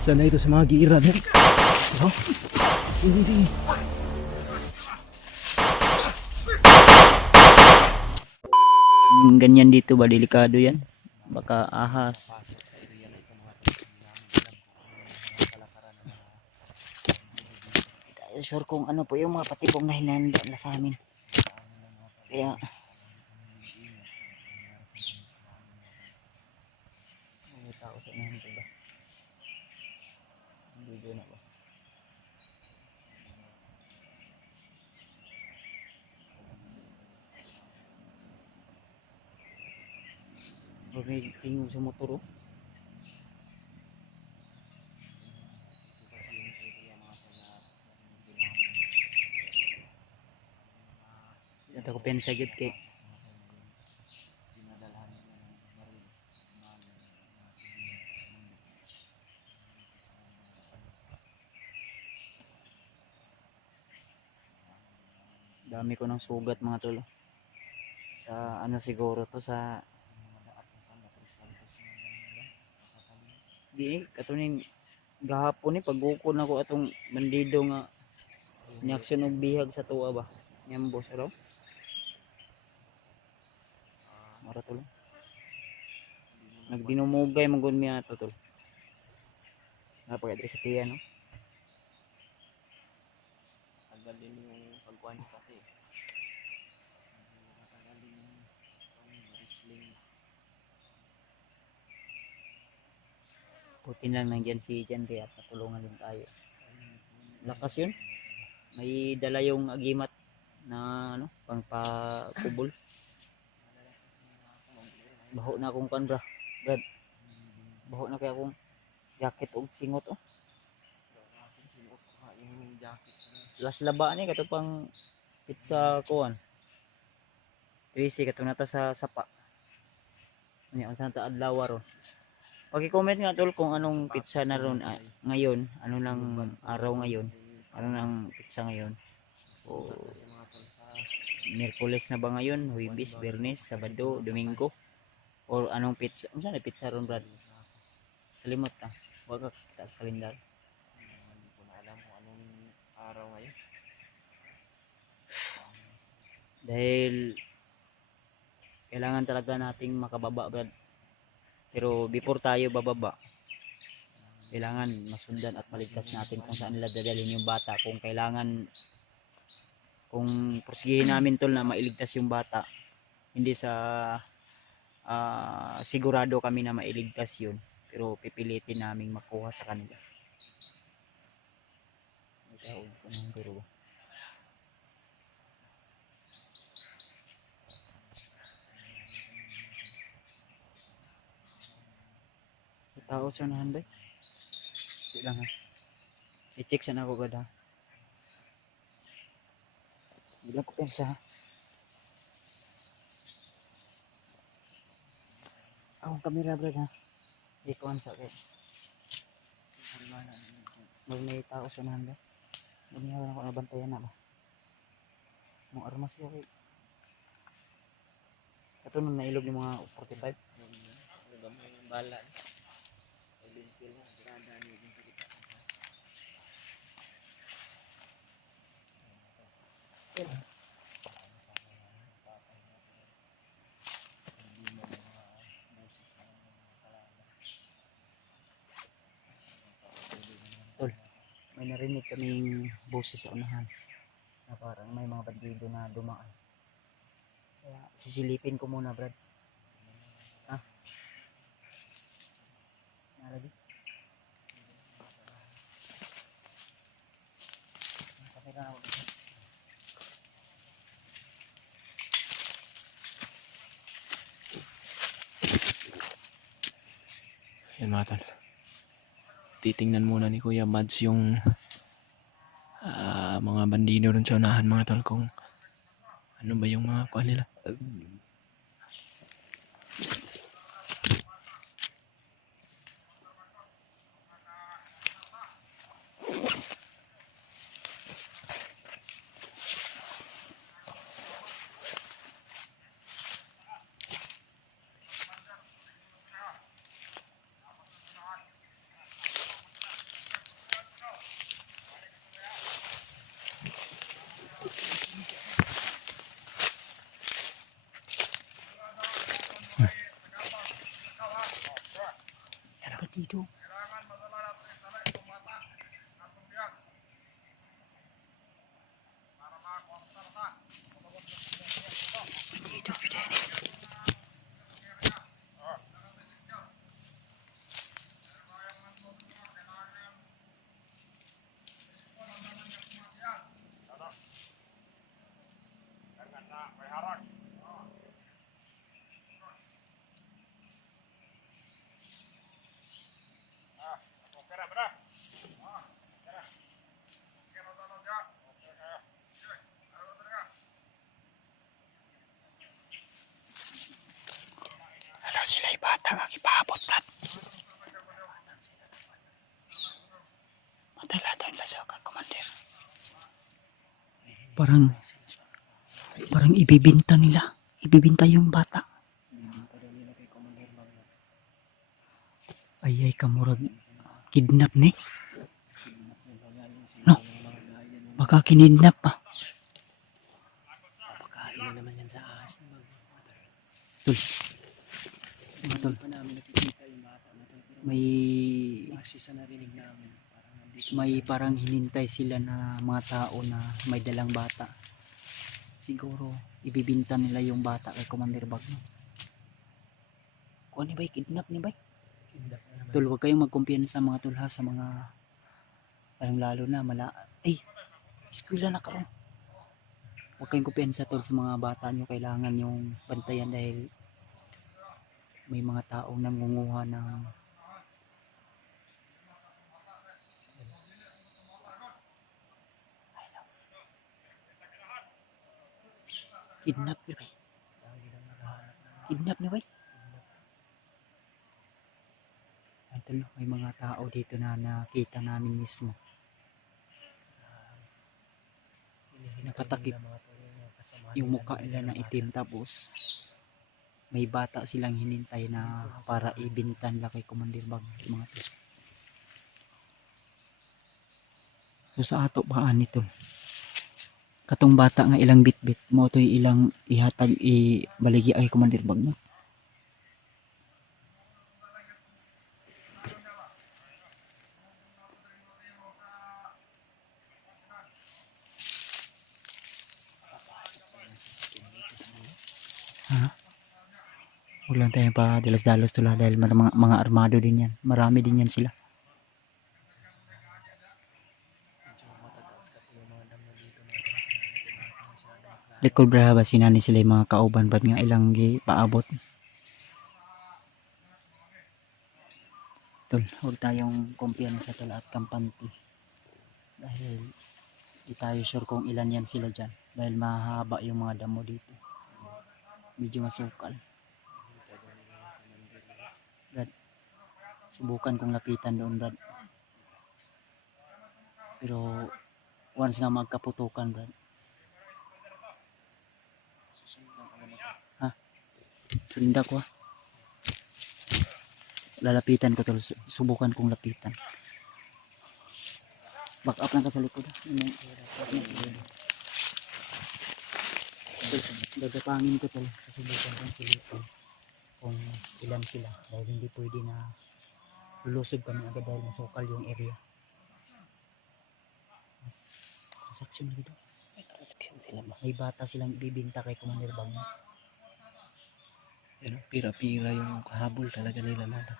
Sana ito sa mga gira din. Oh. Sige, sige. Ganyan dito ba, delikado yan, baka ahas. Hindi tayo sure kung ano po yung mga patibong na hinanda na sa amin, kaya may tao sa inahin ko ba, video na ba. May tingin sa motor oh. Ito ko pensa gid kay dami ko ng sugat mga tol. Sa ano siguro to sa di katuning gahapon ni pagukod na ko atong bandido nga niaksyon og bihag sa tuwa ba. Nyambos araw. Mara tol. Nagdinumugay man gud miya to tol. Napagay sa tiyan no. Tagal din yung pagkuhan kasi. Matagal din yung wrestling. Buti lang nandiyan si Jan kaya patulungan din tayo. Lakas yun. May dala yung agimat na ano, pang pakubol. Baho na akong kan bra. Brad. Baho na kaya akong jacket og singot oh. Las laba ni kato pang pizza kuan. Trisi kato nata sa sapa. Nya unsa ta adlaw ron. Paki-comment nga tol kung anong pizza na ron ngayon, ano nang araw ngayon, ano nang pizza ngayon. O Miyerkules na ba ngayon, Huwebes, Biyernes, Sabado, Domingo, or anong pizza? Unsa na pizza ron brad? Kalimot ta. Wag ka kita sa kalendar. Hindi ko na alam kung anong araw ngayon. Dahil kailangan talaga nating makababa brad. Pero before tayo bababa, kailangan masundan at maligtas natin kung saan nila dadalhin yung bata. Kung kailangan, kung porsigihin namin tol na mailigtas yung bata, hindi sa sigurado kami na mailigtas yun, pero pipilitin naming makuha sa kanila. Itaon ko ng guro. Tao sa nahanday. Di lang ha. I-check sana ako gada. Bilang ko pensa ha. Akong kamera brad ha. Ikuan sa kay. Mag may tao sa nahanday. Bunihawan ako nabantayan na ba. Mga armas niya kay. Ito nung nailog ng mga 45. Ano ba may bala? Tol, may narinig kaming boses sa unahan na parang may mga bandido na dumaan. Kaya sisilipin ko muna brad. Ha? Nalagi? Kamera ako. Yan mga tol. Titingnan muna ni Kuya Mads yung mga bandido rin sa unahan mga tol kung ano ba yung mga kuha nila. Ano ba dito? Dito, Fidel. Ano sila bata nga kipaabot Brad. Madala daw nila sa commander. Parang ibibinta nila. Ibibinta yung bata. Ay kamurag kidnap ni. No. Baka kinidnap pa. Pagkain na naman yan sa ahas. Tol. Mga tol. Pa namin nakikita yung bata na to. May Kasi sa narinig namin. Parang nandito. may parang hinintay sila na mga tao na may dalang bata. Siguro ibibinta nila yung bata kay Commander Bagno. Kung ano ba kidnap ni ba? Kidnap na naman. Tol, huwag kayong magkumpiyansa sa mga tol ha, sa mga parang lalo na eskwela na karon. Huwag kayong kumpiyansa tol sa mga bata nyo, kailangan yung bantayan dahil may mga taong nangunguha ng kidnap ni ba? Kidnap ni ba? Ay tol, may mga tao dito na nakita namin mismo. Nakatakip yung mukha nila na itim, tapos may bata silang hinintay na para ibintan nila kay Commander Bagno, mga tol. So sa ato baan nito, katong bata nga ilang bitbit mo to'y ilang ihatag ibaligi ay Commander Bagno. Ha? Huwag lang tayo pa dalas-dalos tula dahil mga armado din yan. Marami din yan sila. Likod bra ba sinani sila yung mga kauban ba't nga ilang paabot. Tol, huwag tayong kumpiyansa tol at kampante. Dahil di tayo sure kung ilan yan sila dyan. Dahil mahaba yung mga damo dito. Medyo masukal. Brad, subukan kong lapitan doon Brad. Pero once nga magkaputukan Brad. Sundan ko ha. Lalapitan ko tol. Subukan kong lapitan. Back up lang ka sa likod ha. Gagapangin ko tol. Subukan kong silipin kung ilan sila. Dahil hindi pwede na lulusog kami agad dahil masukal yung area. Transaction na dito. May transaction sila ba? May bata silang ibibinta kay Commander Bagno. Yan, pira-pira yung kahabol talaga nila na to.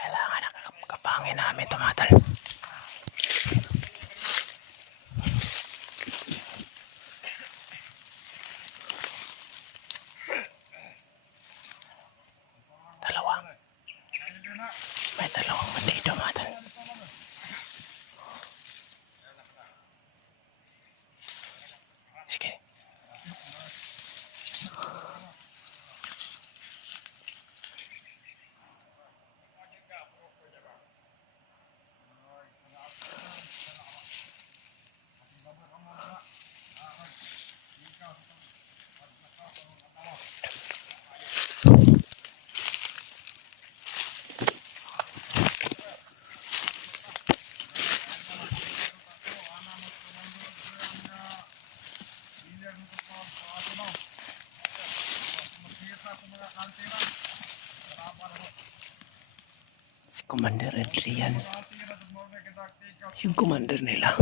Kailangan na kapangin namin tumatal. May dalawang Bandido mga tol. Sige. Si Commander Adrian. Yung commander nila.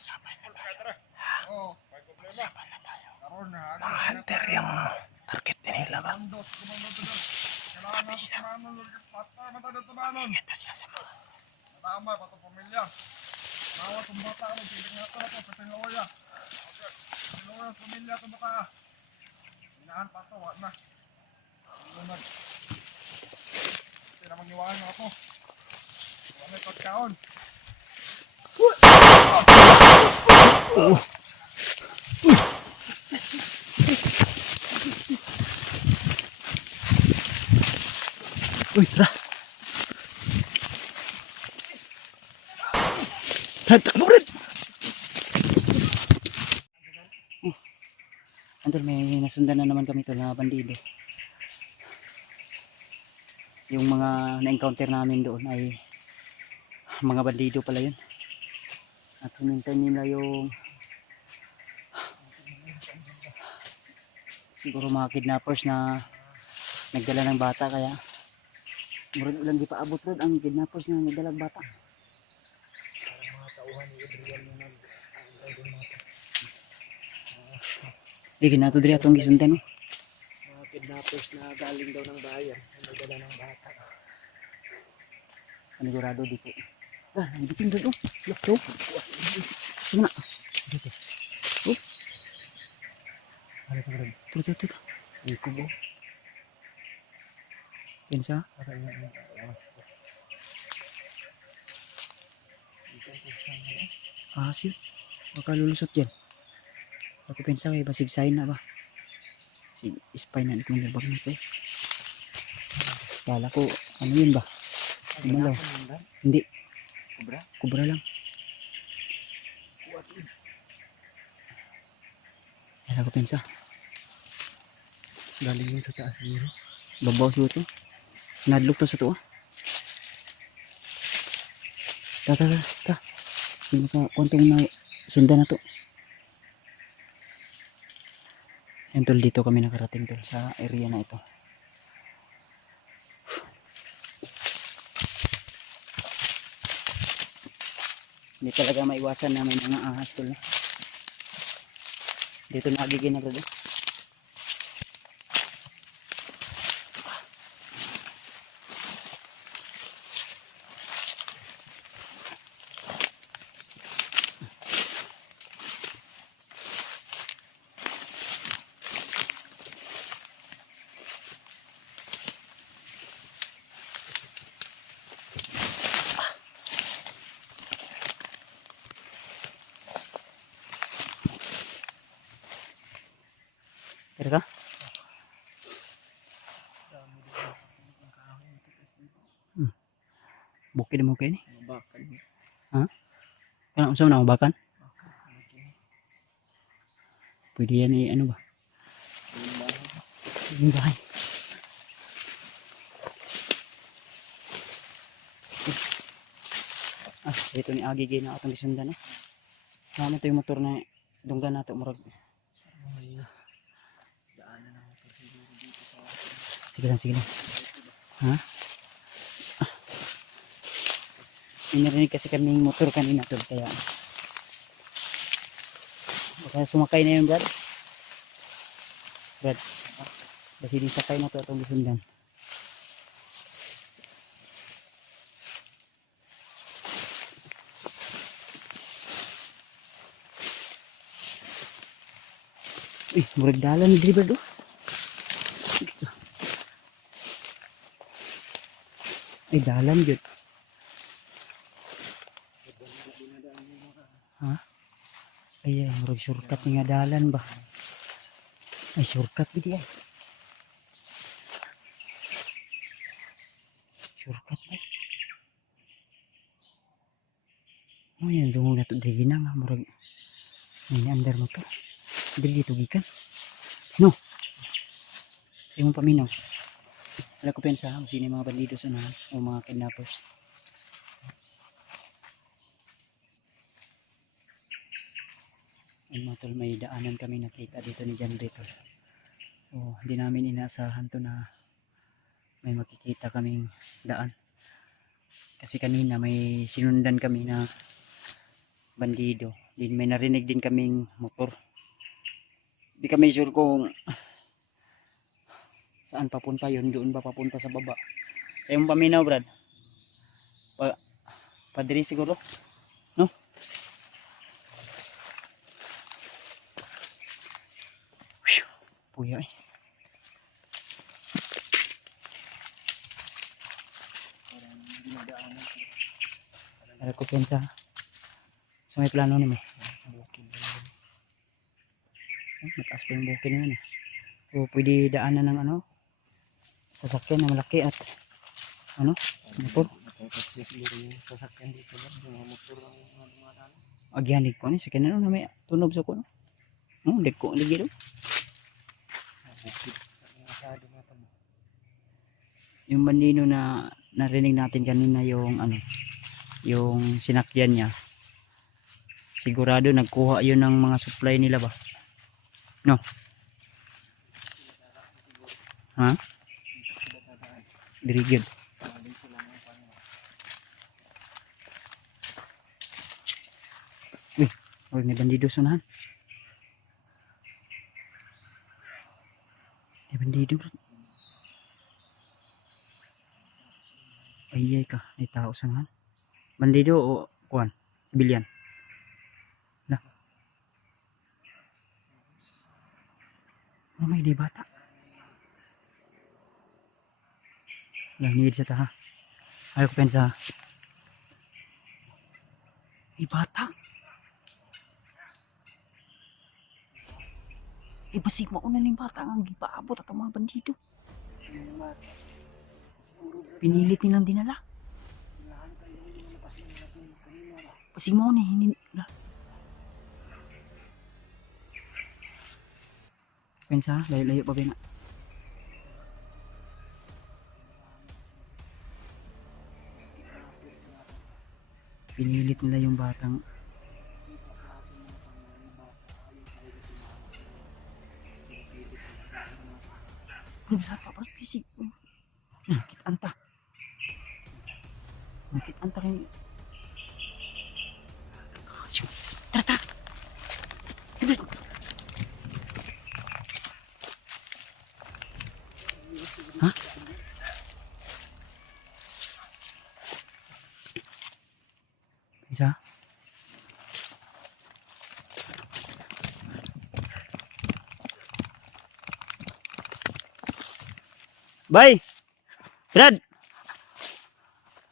Sabay na tayo. Sabay na tayo. Mga hunter yung target nila ba? Kita sila sa mga. Tama, pato pamilya. Bawat tumbata ano, piling nga ito na po, Piloya. Piloya, pamilya, tumbata. Inahan pa ito, wala na. Lunag. Hindi na mag-iwahan nga ako. Wala may pagkaon. Uy, tara. Takbo rin. Andol, may nasundan na naman kami to na bandido. Yung mga na-encounter namin doon ay mga bandido pala yun. At hinintay nila yung siguro mga kidnappers na nagdala ng bata, kaya murag ulang di pa abot ron ang kidnappers na nagdala ng bata. Hindi kinato diri atong gisundan, no? Mga kidnappers na galing daw ng bayan, nagdala ng bata. Panigurado dito. Ah, nagbitin doon, oh. Lakto. Sino na? Dito. Oh. Ano ito, bro? Ito. Ikog, oh. Pinsa? Ah, siya. Baka lulusot dyan. Ako pinsa kayo, basig sign na ba? Si spy na ito yung bag nito, eh. Kala ko, ano yun ba? Ano lang? Hindi. Kubra? Kubra lang. Kala ko pinsa. Galing yun sa taas siguro. Babaw siya ito. Nadlok to sa to, ah. Ta. Sino ka, kuntong na sundan na to. Yan tol, dito kami nakarating tol sa area na ito. Hindi talaga maiwasan na may mga ahas tol. Dito nagiging na tol. Kira ka? Bukid mo kayo ni? Mabakan. Ha? Kaya usap na mabakan? Pwede yan eh, ano ba? Yung bahay. Ah, dito ni Agi na atong gisundan, no? Kama to yung motor na dunggan nato murag. Sige lang. Ha? May narinig kasi kaming motor kanina tol, kaya baka sumakay na yun, Brad. Basi di sakay na to atong gisundan. Uy, murag dalan ni driver do. Ay, dalan yun. Ha? Ay, murag shortcut nga dalan ba? Ay, shortcut ba di ay? Shortcut ba? Oh, yan, dungo na ito. Dili na nga, murag. May under mo to. Dili dito gikan. No. Sa imong paminaw. Wala ko pensa kung sino yung mga bandido sa unahan o mga kidnappers. Ayun mga tol, may daanan kami nakita dito ni John Ray tol. So, hindi namin inaasahan to na may makikita kaming daan. Kasi kanina may sinundan kami na bandido. Din may narinig din kaming motor. Hindi kami sure kung saan papunta yun, doon ba papunta sa baba. Sa iyong paminaw, Brad. Padiri siguro. No? Whew, puya eh. Para ko pensa. So may plano naman. Mataas pa yung bukid naman eh. So pwede daanan ng ano, sasakyan na malaki at ano, motor. Kasi siguro yung sasakyan dito lang, yung mga motor ang mga dumadaan. Agyanig ko ni sakyan na may tunog sa kuno. Dek ko ligi do. Bukid, masyado matamo. Yung bandino na narinig natin kanina yung ano, yung sinakyan niya. Sigurado nagkuha yun ng mga supply nila ba? No? Ha? Very good. Uy, huwag may bandido sunahan. May bandido. Ayay ka, may tao sunahan. Bandido o kuwan? Sibilyan. Na. Ano may di bata? Wala need sa taha. Ayaw ko pensa. May bata. Basig mauna ng bata ang gipaabot at ang mga bandido. Pinilit nilang dinala. Basig mo na hinin. Pensa, layo-layo pa ba nga? Pinilit nila yung batang. Bisig. Nakit-anta. Nakit-anta kayo. Tara, tara. Ha? Isa? Bye! Brad!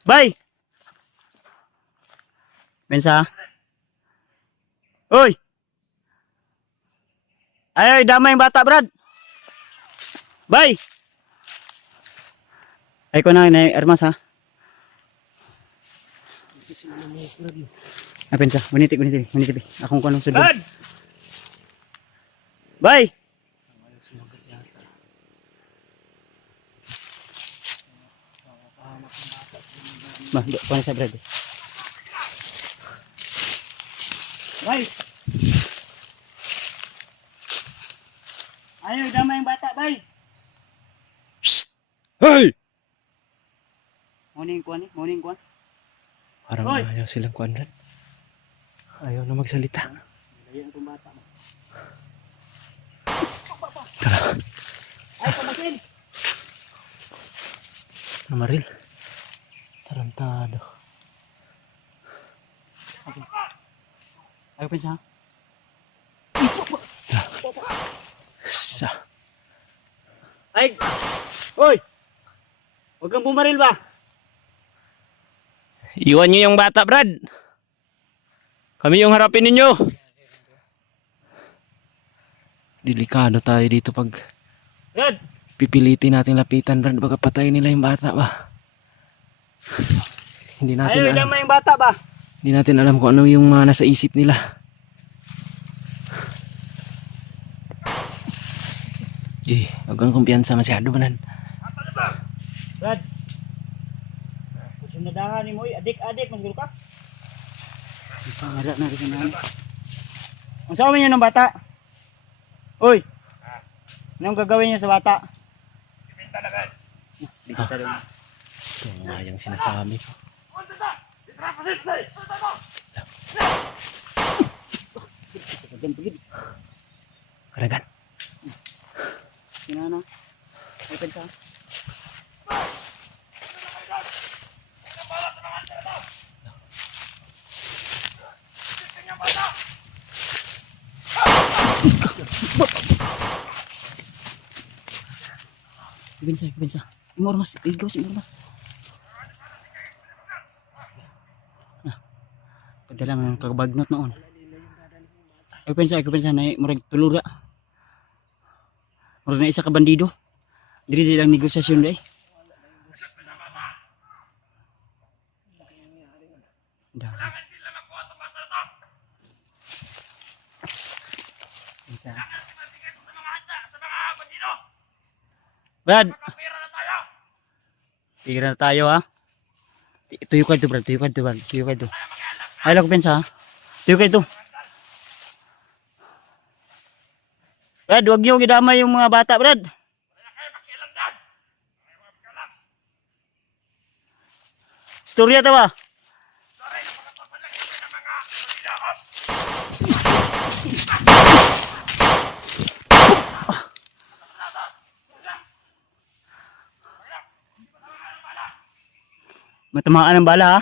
Bye! Mensa? Uy! Ay, damay yung bata, Brad! Bye! Ay ko na armas ha. Pensa, buniti. Akong kanong sudod. Brad! Bye! Bah, paano sa Brad? Bye! Ayaw, damay yung bata, bye! Hey! Morning kuan. Parang Hoy! ayaw silang kuandran. Ayaw na magsalita. Layo na itong bata mo. Tara, Ay, pamasin! namaril. Tarantado. Ayaw pensa ha? isa. Ay! Hoy! Huwag kang bumaril ba? Iwan nyo yung bata, Brad. Kami yung harapin ninyo. Delikado tayo dito pag Brad! pipilitin natin lapitan, Brad. Baka patayin nila yung bata ba? Hindi natin Ayaw, alam. ilang yung bata ba? Hindi natin alam kung ano yung mga nasa isip nila. Huwag kang kumpiyansa masyado, Brad. Brad! Kung nadahan ni mo, adik-adik, mas ka? Wala na rin namin. Ang sabi niyo ng bata? Uy! Anong gagawin niyo sa bata? Bigta doon. Ito nga yung sinasabi ko. Karagan. Sinana? Open sa? Ibinsa. Imormas, igaw si Imormas. Padala mo yung kagabagnot noon. Open sa, murag tulura. Murag na isa ka bandido. Dili lang negosasyon day. Isa. Brad! Tigil na tayo ha. Tuyo ka ito Brad. Tuyo ka ito. Ay lang ko pensa ha. Tuyo ka ito. Brad, huwag niyo gidamay yung mga bata Brad. Storya ta ba? Matamaan ang bala ha.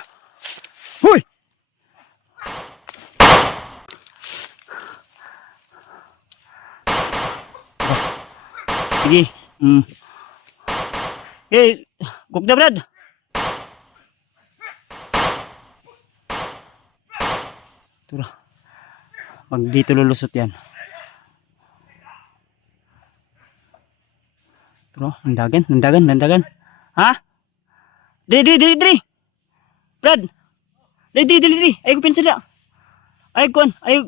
Huy! Sige. Eh, gugda Brad. Tura. Pag dito lulusot yan. Tura, nandagan. Ha? Dili. Brad. Dili. Ay ko pinsala. Ay kon, ay.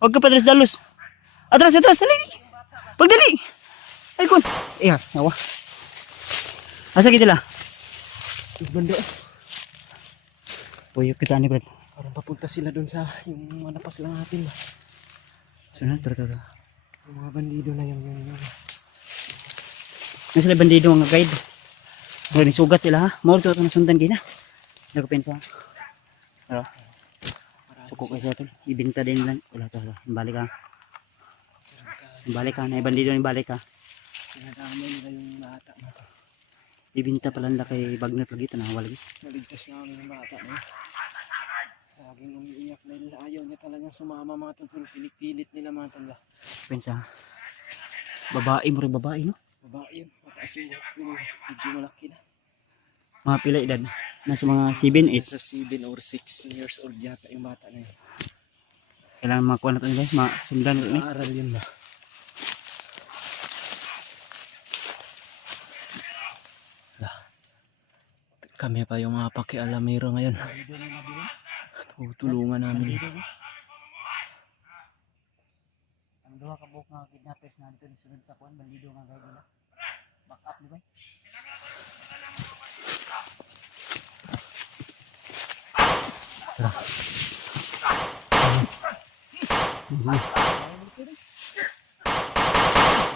Wag ka padres dalos. Atras, dali. Pagdali. Ay kon. Iya, nawa. Asa kita lah? Banda. Puyok kita ni Brad. Parang papunta sila dun sa yung manapas lang natin ba? Sunod, tara. Yung mga bandido na yung. Na sila bandido nga guide. Pero nisugat sila ha. Moro to nasundan gina. Nagpensa. Pero suko kayo sa ito. Ibinta din lang. Wala to. Balik ka. Na bandido ni balik ka. Pinadamay nila yung bata na to. Ibinta pala nila kay Bagnot lagi. Tanawal lagi. Naligtas namin yung bata na yun. Laging umiiyak dahil ayaw niya talagang sumama mga tol. Pero pinipilit nila mga tol. Pensa. Babae mo rin babae no? Babae yun. Mataas yung pero medyo malaki na. Mga pila edad. Nasa mga 7, 8. Sa 7 or 6 years old yata yung bata na yun. Kailangan makuha na ito nila. Masundan na ito. Aaral yun ba? Kami pa yung mga pakialamero ngayon. Tutulungan namin. Ang dua ka buok nga kidnappers na dito sunod sa kuan bandido nga guide nila. Back up di ba?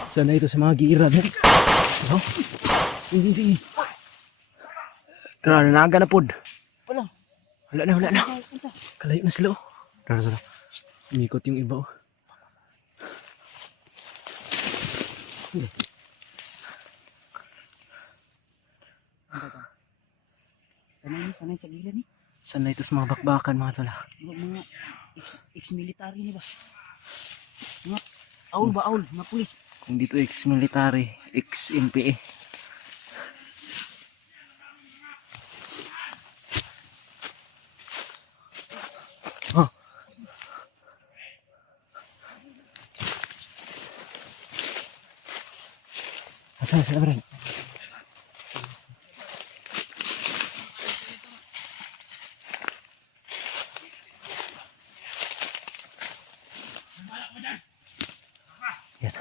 Sana ito sa mga gira din. Oh. Sige. Tara, nanaga na pod. Wala na. Kalayo na sila oh. Tara. Umikot yung iba oh. Sanay sa gila ni. Sana ito sa mga bakbakan mga tala. Mga ex-military ni ba? Mga Aul ba aul na pulis. Kung dito ex-military, ex-NPA. Oh. Asa sila bro? Yan.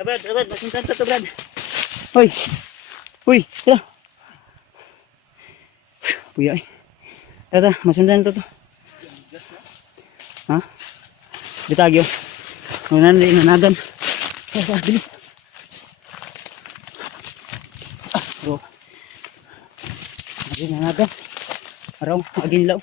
Brad. Brad, masintan to Brad. Hoy. Hoy, tara. Puya eh. Tara, masintan to. Ha? Bitagyo. Nunan rin nanagan. Tara, bilis. Bro. Agin nanagan. Araw, agin law.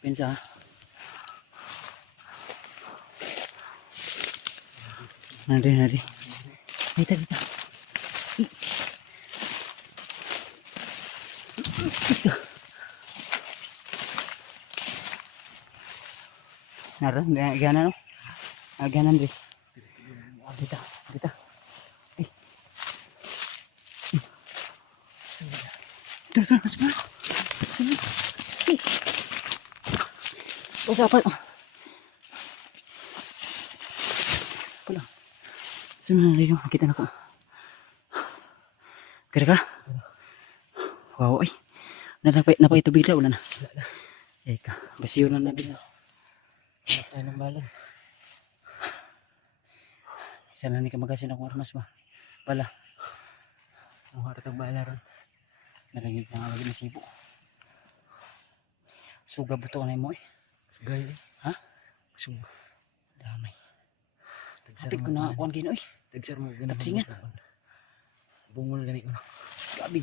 Pensa. Nari. Dito. Nara, gana no? Ganan din. Dito. Eh. Tara, mas ba? Usapan. Pala. Saan na yung makita na ko? Kira ka? Wow, ay. Napay tubig na, wala na. Eka, basiyo na din. Tayo ng balan. Sana ni ka magasin akong armas ba? Pala. Ang harap ang bala ron. Nalagig na nga lagi na sibo. Suga buto na mo eh. Sugay eh. Ha? Suga. Damay. Kapit ko na akuan gino eh. Tagsar mo ganun. Tapsingan. Bungol ganit ko. Grabe.